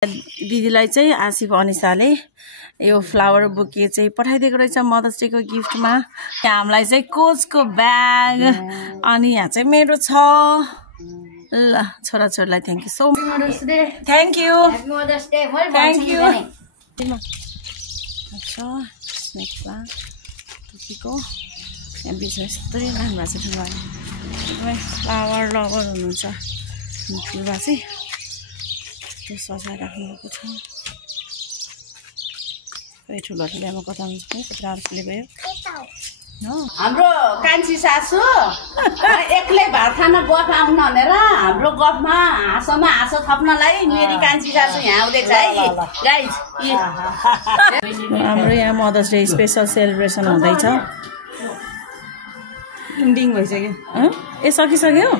दिदीलाई चाहिँ आसिफ अनिसाले यो फ्लावर बुके चाहिँ पठाइदिएको रहेछ मदर्स डे को गिफ्टमा। यहाँ हामीलाई चाहिँ कोचको ब्याग अनि यहाँ चाहिँ मेरो छ। ल छोराछोरीलाई thank you so much. Thank you thank you. अच्छा स्नेक प्लान्ट टुपीको यहाँ बिचमा यस्तै राख्नु भएको छ ठुलो फ्लावर लभर हुनुहुन्छ ठुलो चाहिँ त्यो सजाएर राख्नुभएको छ। खै ठुलो ठुलोमा कता हुन्छ कति अर्कोले भयो। हाम्रो कान्छी सासू एक्लै भात खान गफ आउन भनेर हाम्रो गफमा हाँसोमा हाँसो थप्नलाई मेरी कान्छी सासू यहाँ आउँदैछ है गाइज। हाम्रो यहाँ मदर्स डे स्पेसल सेलिब्रेसन हुँदैछ। इन्डिङ भइसक्यो ए सकिसक्यो।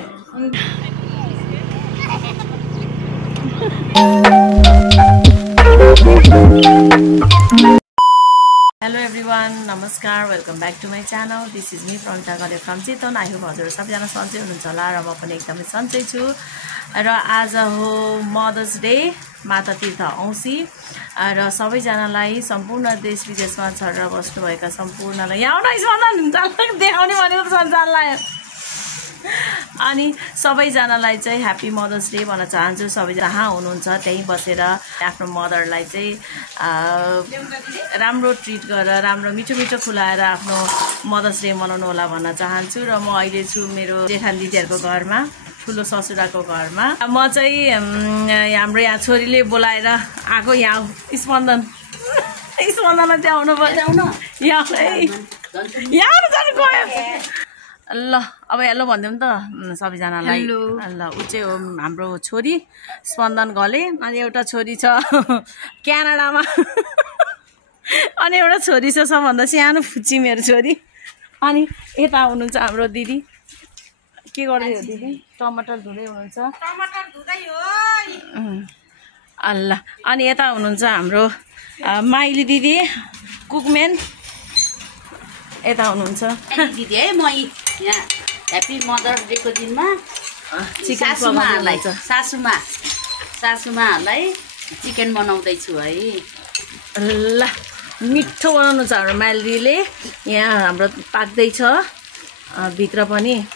हेलो एभ्रिवान नमस्कार welcome back to my channel. This is me Pramita Gale from Chitwan. I hope हजुर सबैजना सन्चै हुनुहुन्छ होला र म पनि एकदमै सन्चै छु। र आज हो मदर्स डे माता तीर्थ औँसी र सबैजनालाई सम्पूर्ण देश विदेशमा छरेर बस्नुभएका सम्पूर्णलाई यहाँ देखाउने भनेको सञ्चारलाई अनि सबैजनालाई चाहिँ ह्याप्पी मदर्स डे भन्न चाहन्छु। सबै जहाँ हुनुहुन्छ त्यहीँ बसेर आफ्नो मदरलाई चाहिँ राम्रो ट्रिट गरेर राम्रो मिठो मिठो खुलाएर आफ्नो मदर्स डे मनाउनु होला भन्न चाहन्छु। र म अहिले छु मेरो जेठान दिदीहरूको घरमा ठुलो ससुराको घरमा। म चाहिँ हाम्रो यहाँ छोरीले बोलाएर आएको यहाँ स्पन्दन स्पन्दनलाई चाहिँ आउनु पर्छ यहाँ जानु गयो। ल अब हेलो भनिदिउँ त सबैजनालाई। ल ऊ चाहिँ हो हाम्रो छोरी स्पन्दन घले अनि एउटा छोरी छ क्यानाडामा अनि एउटा छोरी छ सबभन्दा सानो फुच्ची मेरो छोरी। अनि यता हुनुहुन्छ हाम्रो दिदी के गर्दै हो दिदी टमाटर धुँदै हुनुहुन्छ। ल अनि यता हुनुहुन्छ हाम्रो माइली दिदी कुकम्यान यता हुनुहुन्छ दिदी है। म यहाँ ह्याप्पी मदर्स डे को दिनमा सासूमाहरूलाई चिकन बनाउँदैछु है। ल मिठो बनाउनु छ हाम्रो माइलीले। यहाँ हाम्रो पाक्दैछ भित्र पनि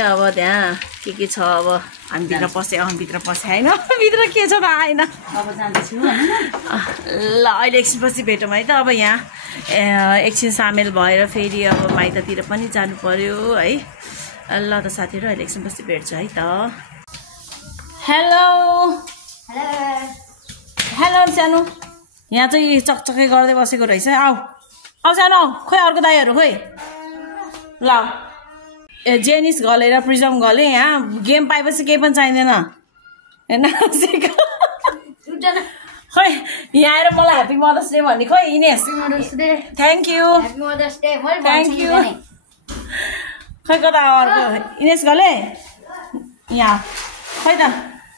अब त्यहाँ के छ अब हामी भित्र पसे होइन भित्र के छ त आएन। अब जाँदैछु ल अहिले एकछिनपछि भेटौँ है त। अब यहाँ एकछिन सामेल भएर फेरि अब माइततिर पनि जानु पर्यो है। ल त साथीहरू अहिले एकछिनपछि भेट्छ है त। हेलो हेलो सानो यहाँ चाहिँ चकचकै गर्दै बसेको रहेछ। आऊ सानो आऊ खोइ अर्को दाईहरू खोइ। ल जेनिस घलेर प्रिजम घले यहाँ गेम पाएपछि केही पनि चाहिँदैन खोइ यहाँ आएर मलाई ह्याप्पी मदर्स डे भन्ने खोइ Innes thank you thank you. खोइ कता अर्को इनेस घले यहाँ खोइ त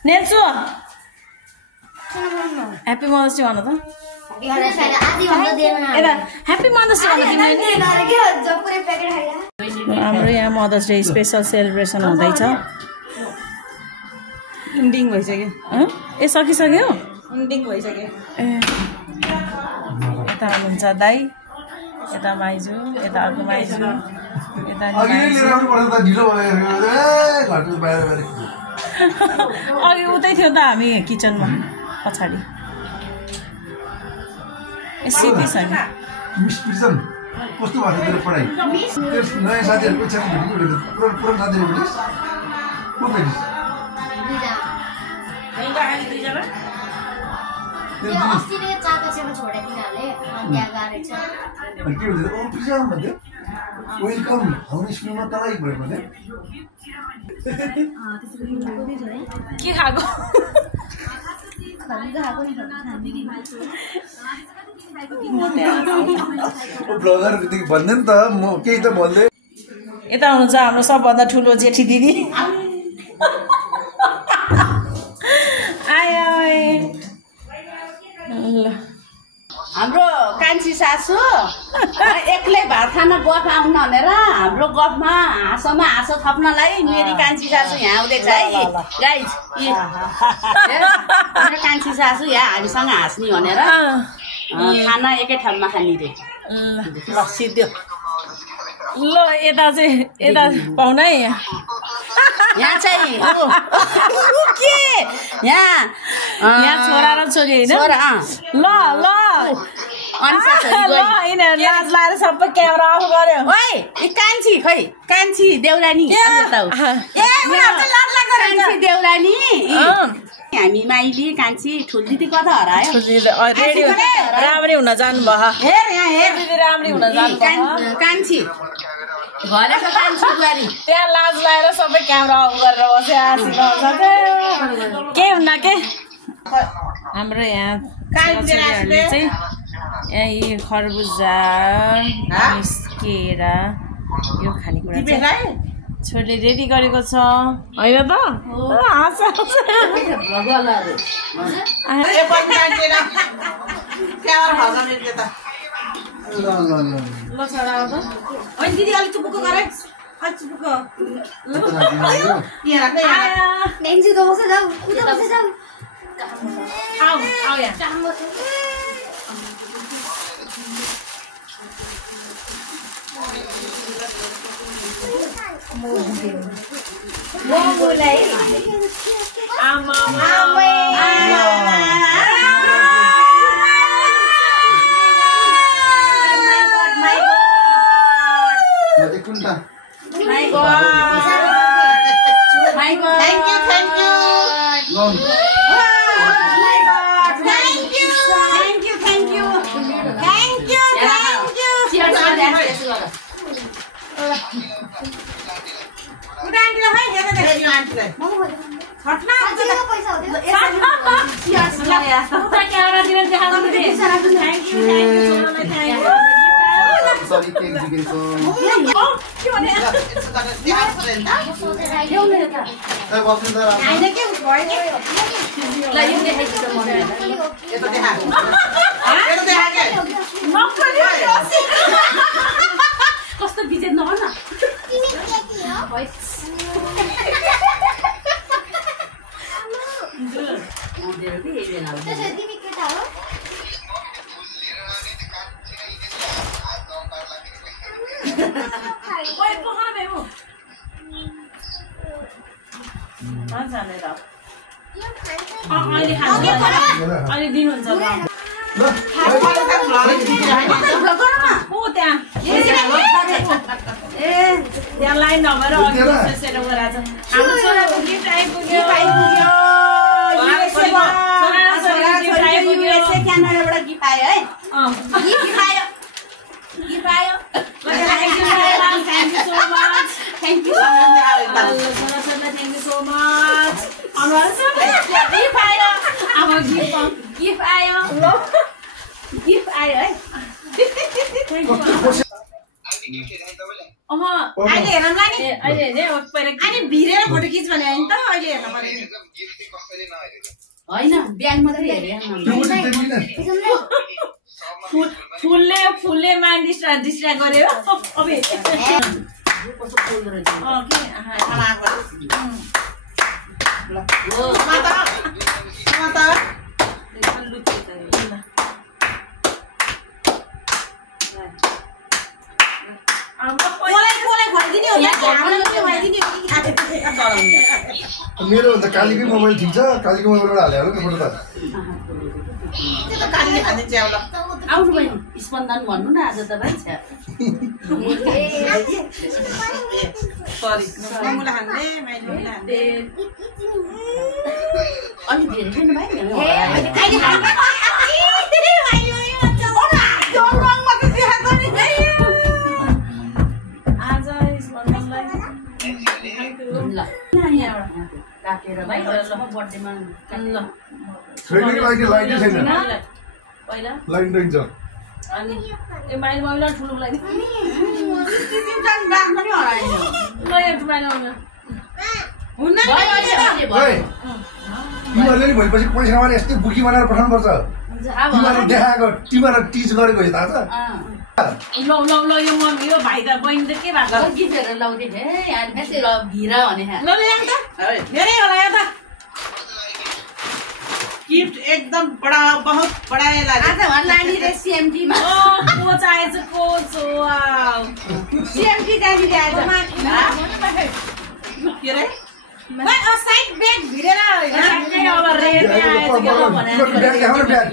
नेल्छु ह्याप्पी मदर्स डे भन त। ह्याप्पी मदर्स डे हाम्रो यहाँ मदर्स डे स्पेसल सेलिब्रेसन हुँदैछ। इन्डिङ भइसक्यो ए सकिसक्यो इन्डिङ भइसक्यो। यता हुनुहुन्छ दाई यता माइजू यता अर्को माइजू यता अघि उतै थियो त हामी किचनमा पछाडि सिधै छ नि। कस्तो भएको तेरो पढाइ नयाँ साथीहरूको छ पुरानो साथीहरू भेटिस् को भेटिस् के भन्छ भन्थ्यो वेलकम हाम्रो स्कुलमा तलै भयो भने के खाएको ब्लगरदेखि भन्दै नि त म केही त भन्दै। यता हुनुहुन्छ हाम्रो सबभन्दा ठुलो जेठी दिदी हाम्रो कान्छी सासू एक्लै भात खान गफ आउन भनेर हाम्रो गफमा हाँसोमा हाँसो थप्नलाई मेरी कान्छी सासू यहाँ आउँदैछ है गाइज मेरो कान्छी सासू यहाँ हामीसँग हाँस्ने भनेर खाना एकै ठाउँमा खाने रे ल सिद्धो ल यता चाहिँ यता पाउन है यहाँ चाहिँ के यहाँ छोरा र छोरी होइन ल ल यिनीहरू लाज लाएर सबै क्यामेरा अफ गर्यो ओइ कान्छी खै कान्छी देउरानी कान्छी देउरानी हामी माइली कान्छी ठुल्दिदी कता हरायो राम्रै हुन जानुभयो राम्रै हुन जानुभयो कान्छी घरको कान्छी बुहारी त्यहाँ लाज लाएर सबै क्यामेरा अफ गरेर बस्यो के हुन्न के हाम्रो यहाँ चाहिँ यही खरबुजा केरा यो खानेकुरा छोरीले रेडी गरेको छ होइन त दिदी अलिक चुपुको गर कस्तो बिजे नभन अहिले दिनुहुन्छ त्यहाँ लाइन नभएर हाम्रो छोराको गिफ्ट आइपुग्यो क्यानाडाबाट गिफ्ट आयो है गिफ्ट आयो thank you so much gift आयो है अहिले हेरौँला नि अहिले भिरेर फोटो खिच भने होइन त अहिले हेर्नु पर्यो होइन बिहान मात्रै हेरेँ फुलले माइन्ड डिस्ट्र्याक्ट गर्यो अब मेरो त कालीकै मोबाइल ठिक छ कालीको मोबाइलबाट हाल्यो होला फोटो त आउनु बहिनी स्पन्दन भन्नु न आज तपाईँ अलिक धेरै छैन भाइ काटेर भाइ बर्थडेमा लाइन रहन्छ अनि ए माइल महिला ठुलो लागि तिमीहरूले नि भोलिपछि पैसा यस्तै बुकी बनाएर पठाउनुपर्छ तिमीहरू देखाएको तिमीहरू टिच गरेको हो थाहा छ ल ल ल यो मम्मी यो भाइ त बहिनी त के भएको गिफ्टहरू लाउँदै थिएँ यहाँ बेसी भिरा भने ल यहाँ त धेरै होला यहाँ त गिफ्ट एकदम बडा बहुत बडा लाग्यो आज भन् नानी रे सीएमडी मा कोच आएछ कोच वाउ सीएमडी नानी रे आज के रे भाइ अ साइड ब्याग भिरेर ठ्याक्कै अब रेड आएछ के भने ब्याग देखाउनु ब्याग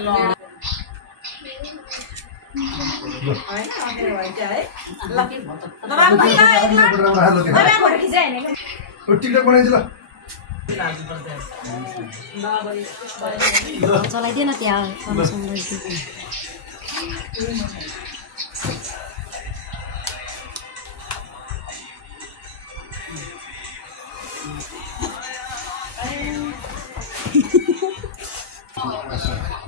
टिकटक बनाइदिनु ल चलाइदिएन त्यहाँ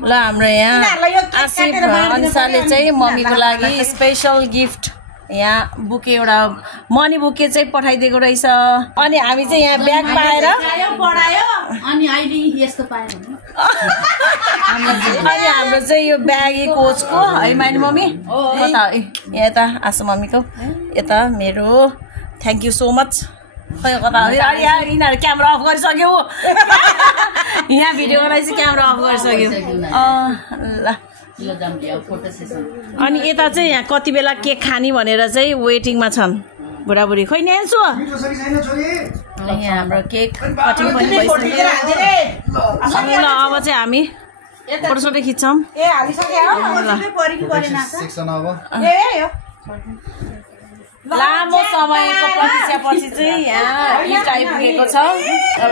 ल हाम्रो यहाँ आसिफ अनिसाले चाहिँ मम्मीको लागि स्पेसल गिफ्ट यहाँ बुके एउटा मनी बुके चाहिँ पठाइदिएको रहेछ अनि हामी चाहिँ यहाँ ब्याग पाएर पढायो अनि अहिले यस्तो पायो भने अनि हाम्रो चाहिँ यो ब्याग कोचको है माइनी मम्मी कता यता आसु मम्मीको यता मेरो थ्याङ्क यू सो मच खै कता यिनीहरू क्यामेरा अफ गरिसक्यो यहाँ भिडियो बनाएपछि क्यामेरा अफ गरिसक्यो ल अनि यता चाहिँ यहाँ कति बेला केक खाने भनेर चाहिँ वेटिङमा छन् बुढाबुढी खोइ न्यान्छु यहाँ हाम्रो केक कटिङ पनि भइसक्यो ल अब चाहिँ हामी फोटोसोटो खिच्छौँ लामो समयको प्रतीक्षापछि चाहिँ यहाँ गिफ्ट आइपुगेको छ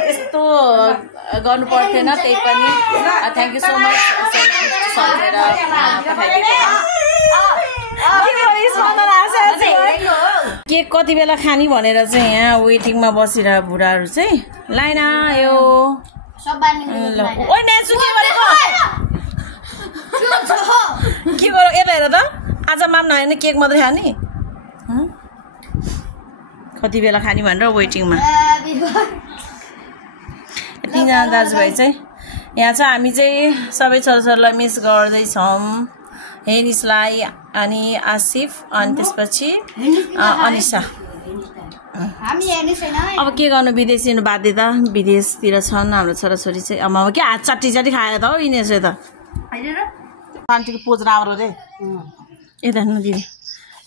यस्तो गर्नु पर्थेन त्यही पनि thank you so much cake कति बेला खाने भनेर चाहिँ यहाँ वेटिङमा बसिरह बुढाहरू चाहिँ लाइन आयो के गर यता हेर त आज माम नआएन केक मात्रै खाने कति बेला खाने भनेर वेटिङमा तिनजना दाजुभाइ चाहिँ यहाँ चाहिँ हामी चाहिँ सबै छोराछोरीलाई मिस गर्दैछौँ हेनिसलाई अनि आसिफ अनि त्यसपछि अनिसा अब के गर्नु विदेशी बाध्यता विदेशतिर छन् हाम्रो छोराछोरी चाहिँ अब के हात चाटी खाएर त हो यिनीहरू चाहिँ त आन्टीको पोज राम्रो रे यता हेर्नु दिदी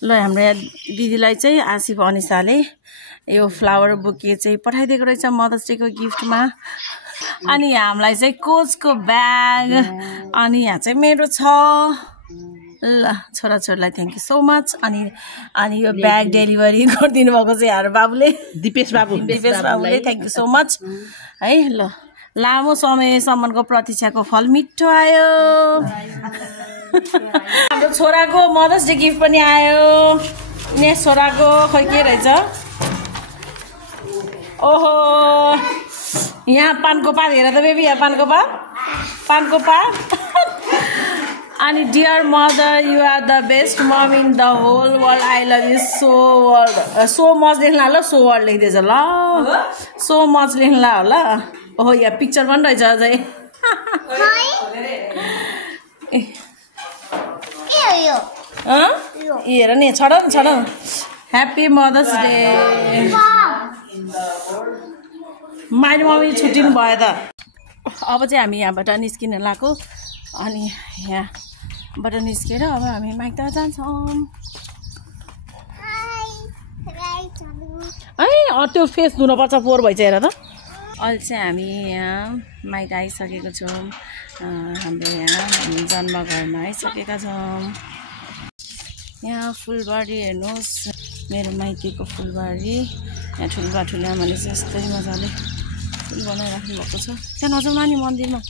ल हाम्रो यहाँ दिदीलाई चाहिँ आसिफ अनिसाले यो फ्लावर बुके चाहिँ पठाइदिएको रहेछ मदर्स डेको गिफ्टमा अनि यहाँ हामीलाई चाहिँ कोचको ब्याग अनि यहाँ चाहिँ मेरो छ ल छोराछोरीलाई थ्याङ्क यू सो मच अनि यो ब्याग डेलिभरी गरिदिनु भएको चाहिँ हाम्रो बाबुले दिपेश बाबुले थ्याङ्क यू सो मच है ल लामो समयसम्मको प्रतीक्षाको फल मिठो आयो हाम्रो छोराको मदर्स डे गिफ्ट पनि आयो ने छोराको खोइ के रहेछ ओहो यहाँ पानको पात हेर त बेबी यहाँ पानको पात अनि dear mother you are the best mum in the whole world I love you so much लेख्ला ल सो वर्ल्ड लेख्दैछ ल सो मच लेख्ला होला ओहो यहाँ पिक्चर पनि रहेछ अझै हेर नि छड ह्याप्पी मदर्स डे माइली मम्मी छुट्टिनु भयो त अब चाहिँ हामी यहाँबाट निस्किन लाग्यो अनि यहाँबाट निस्केर अब हामी माइक जान्छौँ है त्यो फेस धुनुपर्छ पोहोर भइछ हेर त अहिले चाहिँ हामी यहाँ माइत आइसकेको छौँ हाम्रो यहाँ जन्मघरमा आइसकेका छौँ यहाँ फुलबारी हेर्नुहोस् मेरो माइतीको फुलबारी यहाँ ठुल्ठुलो आमाले चाहिँ यस्तै मजाले फुल बनाइराख्नु भएको छ त्यहाँ नजाउँ नानी मन्दिरमा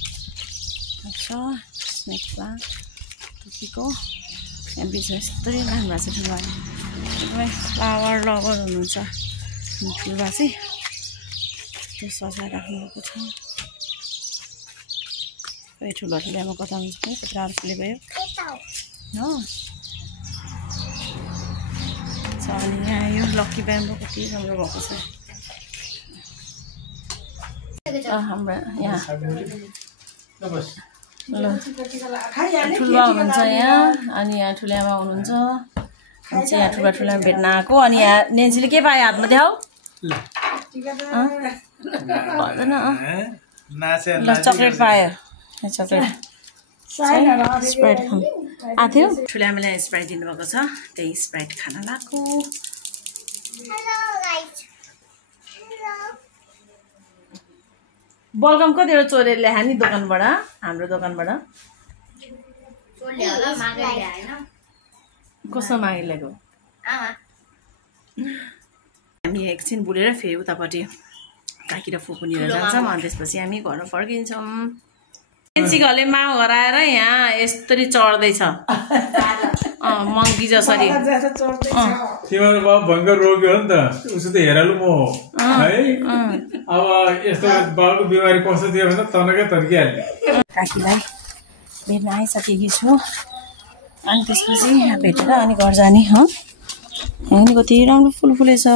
अच्छा स्नेक प्लान्ट टुकीको यहाँ बिचमा यस्तै राख्नु भएको छ फुलबारी एकदमै फ्लावर लभर हुनुहुन्छ फुलबारी त्यो सजाइराख्नु भएको छ खै ठुलोठुलोमा कता हुन्छ है कति राम्रो फुले भयो हो अनि यहाँ यो लक्की ब्याम्बो कति राम्रो भएको छ हाम्रो यहाँ ल ठुलबा हुनुहुन्छ यहाँ अनि यहाँ ठुल्यामा हुनुहुन्छ चाहिँ यहाँ ठुला भेट्न आएको अनि यहाँ नेन्सीले के पायो हातमा देखाऊ भन्दैन ल चक्लेट पायो चक्लेट स्प्राइट खानु आएको थियो ठुलामाले स्प्राइट दिनुभएको छ त्यही स्प्राइट खान लाग्यो बलगम कतिवटा चोरेर ल्याए नि दोकानबाट हाम्रो दोकानबाट कसो मागे ल्याएको हामी एकछिन बुलेर फेरि उतापट्टि काकी र फुपूनिर जान्छौँ अनि त्यसपछि हामी घरमा फर्किन्छौँ नेन्सीको माउ घर आएर यहाँ यस्तरी चढ्दैछ मङ्की जसरी तिम्रो बाबु भयङ्कर रोग्यो हो नि त उसो त हेरालु म हो है अब यस्तो बाबुको बिमारी कस्तो थियो भने तनकै तर्किहाल्ने काकीलाई भेट्न आइसकेकी छु अनि त्यसपछि यहाँ भेटेर अनि घर जाने हो यहाँ पनि कति राम्रो फुल फुलेछ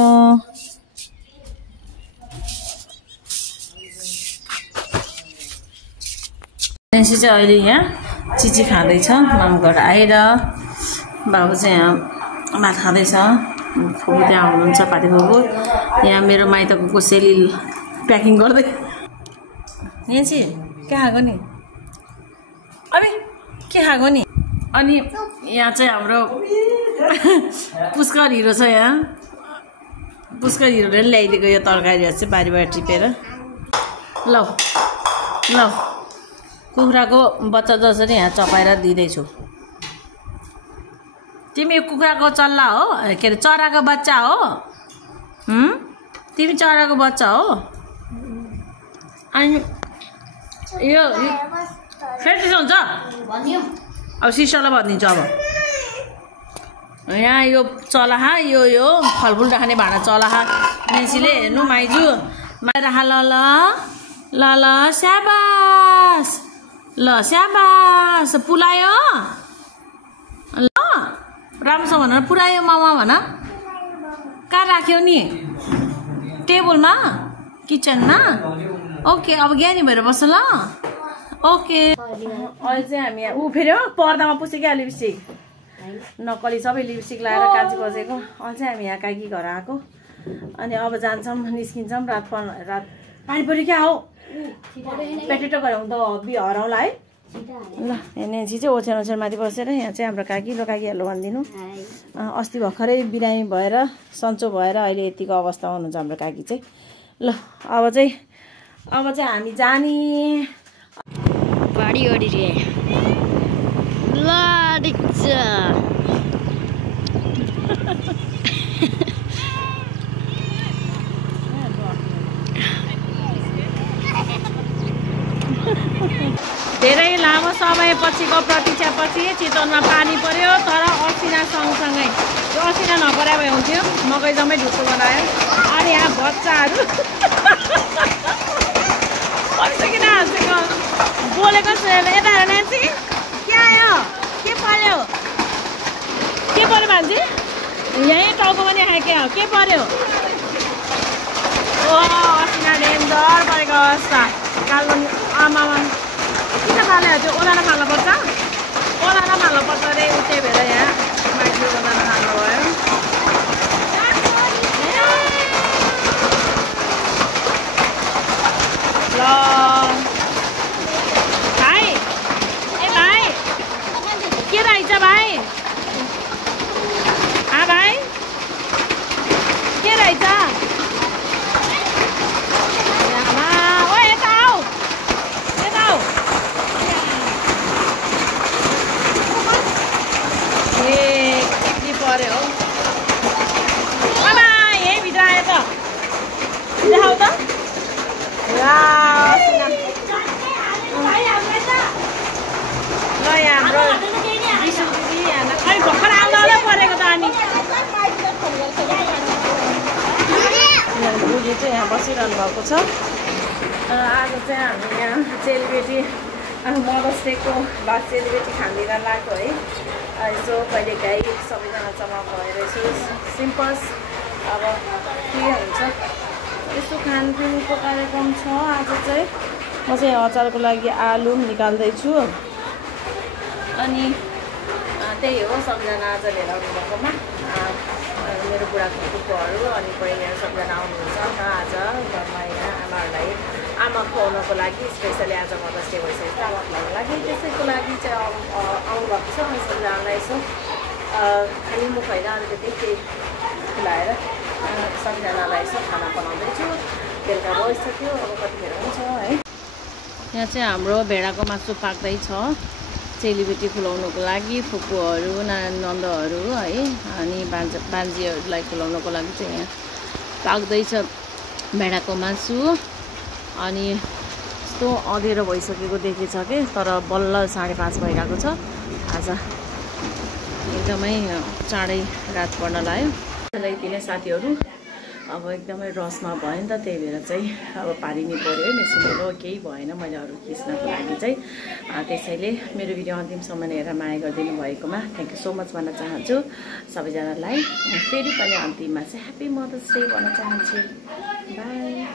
नेन्सी चाहिँ अहिले यहाँ चिची खाँदैछ माम घर आएर बाबु चाहिँ यहाँ भात खाँदैछ फुपू त्यहाँ हुनुहुन्छ पाते फुपू यहाँ मेरो माइतको कोसेली प्याकिङ गर्दै नेन्सी के खाएको नि अबे के खाएको नि अनि यहाँ चाहिँ हाम्रो पुष्कर हिरो छ यहाँ पुष्कर हिरोले ल्याइदिएको यो तरकारीहरू चाहिँ बारीबाट टिपेर ल ल कुखुराको बच्चा जसरी यहाँ चपाएर दिँदैछु तिमी कुखुराको चल्ला हो के अरे चराको बच्चा हो तिमी चराको बच्चा हो अनि यो फेरि त्यसो हुन्छ अब सिस्टरलाई भनिदिन्छु अब यहाँ यो चलाहा यो फलफुल राख्ने भाँडा चलाहा नेन्सीले हेर्नु माइजू राखा ल ल ल ल स्याबास ल स्याबास पुलायो ल राम्रोसँग भन पुऱ्यायो मामा भन कहाँ राख्यो नि टेबलमा किचनमा ओके अब ज्ञानी भएर बस्छ ल ओके अहिले चाहिँ हामी यहाँ फेरि पर्दामा पुसेको लिपस्टिक नक्कली सबै लिपस्टिक लगाएर काँची बसेको अहिले चाहिँ हामी यहाँ काकी घर आएको अनि अब जान्छौँ निस्किन्छौँ रात पानी पऱ्यो क्या हो पेटेटो गऱ्यौँ त हराउँला है ल नेन्सी चाहिँ ओछ्यान माथि बसेर यहाँ चाहिँ हाम्रो काकी ल काकीहरूलाई भनिदिनु अस्ति भर्खरै बिरामी भएर सन्चो भएर अहिले यतिको अवस्थामा हुनुहुन्छ हाम्रो काकी चाहिँ ल अब चाहिँ हामी जाने गाडी ओडी रे ल डिक्छ धेरै लामो समयपछिको प्रतीक्षापछि चितवनमा पानी पर्यो तर असिना सँगसँगै यो असिना नपरे भए हुन्थ्यो मकै जम्मै ढुक्को बनायो अनि यहाँ बच्चाहरू किन हाँसेको बोलेको यता हेर नेन्सी के आयो के पर्यो मान्छे यहीँ टाउको पनि आयो के पर्यो ओ असिना डेन्जर परेको अवस्था कालो आमामा किन फाल्यो त्यो ओलाएर फाल्नुपर्छ अरे त्यही भएर यहाँ मान्छे ओलाएर फाल्नु भयो ल भाइ के रहेछ भाइ भाइ के रहेछ पर्यो यही भित्र आयो त देखाउ त ल यहाँ हाम्रो विशु दिदी खै भर्खर आउँदा परेको त अनि बुढी चाहिँ यहाँ बसिरहनु भएको छ आज चाहिँ हामी यहाँ चेलीबेटी मदर्स डेको बाद चेलीबेटी खाँदिन लाग्यो है यसो कहिलेकाहीँ सबैजना जम्मा भएर यसो सिम्पल अब के हुन्छ यस्तो खानपिनको कार्यक्रम छ आज चाहिँ म चाहिँ अचारको लागि आलु पनि निकाल्दैछु अनि त्यही हो सबजना आज लिएर आउनु भएकोमा मेरो बुढाको फुपूहरू अनि यहाँ सबजना आउनुहुन्छ र आज घरमा यहाँ आमाहरूलाई आमा खुवाउनको लागि स्पेसली आज मदर्स डे भइसकेको छ आमा खुवाउनको लागि त्यसैको लागि चाहिँ आउनुभएको छ सबजनालाई यसो खालि मुख होइन अलिकति केही खुलाएर सबजनालाई यसो खाना बनाउँदैछु बेलुका बसिसक्यो अब कतिखेर हुन्छ है यहाँ चाहिँ हाम्रो भेडाको मासु पाक्दैछ चेलीबेटी खुलाउनुको लागि फुपूहरू नन्दहरू है अनि बान्जीहरूलाई खुलाउनुको लागि चाहिँ यहाँ पाक्दैछ भेडाको मासु अनि यस्तो अँधेरो भइसकेको देखेछ कि तर बल्ल 5:30 भइरहेको छ आज एकदमै चाँडै रात पर्न लाग्यो यति नै साथीहरू अब एकदमै रसमा भयो नि त त्यही भएर चाहिँ अब पारिनु पऱ्यो है मेसिनहरू केही भएन मैले अरू खिच्नको लागि चाहिँ त्यसैले मेरो भिडियो अन्तिमसम्म हेरेर माया गरिदिनु भएकोमा थ्याङ्क यू सो मच भन्न चाहन्छु सबैजनालाई फेरि पनि अन्तिममा चाहिँ ह्याप्पी मदर्स डे भन्न चाहन्छु बाई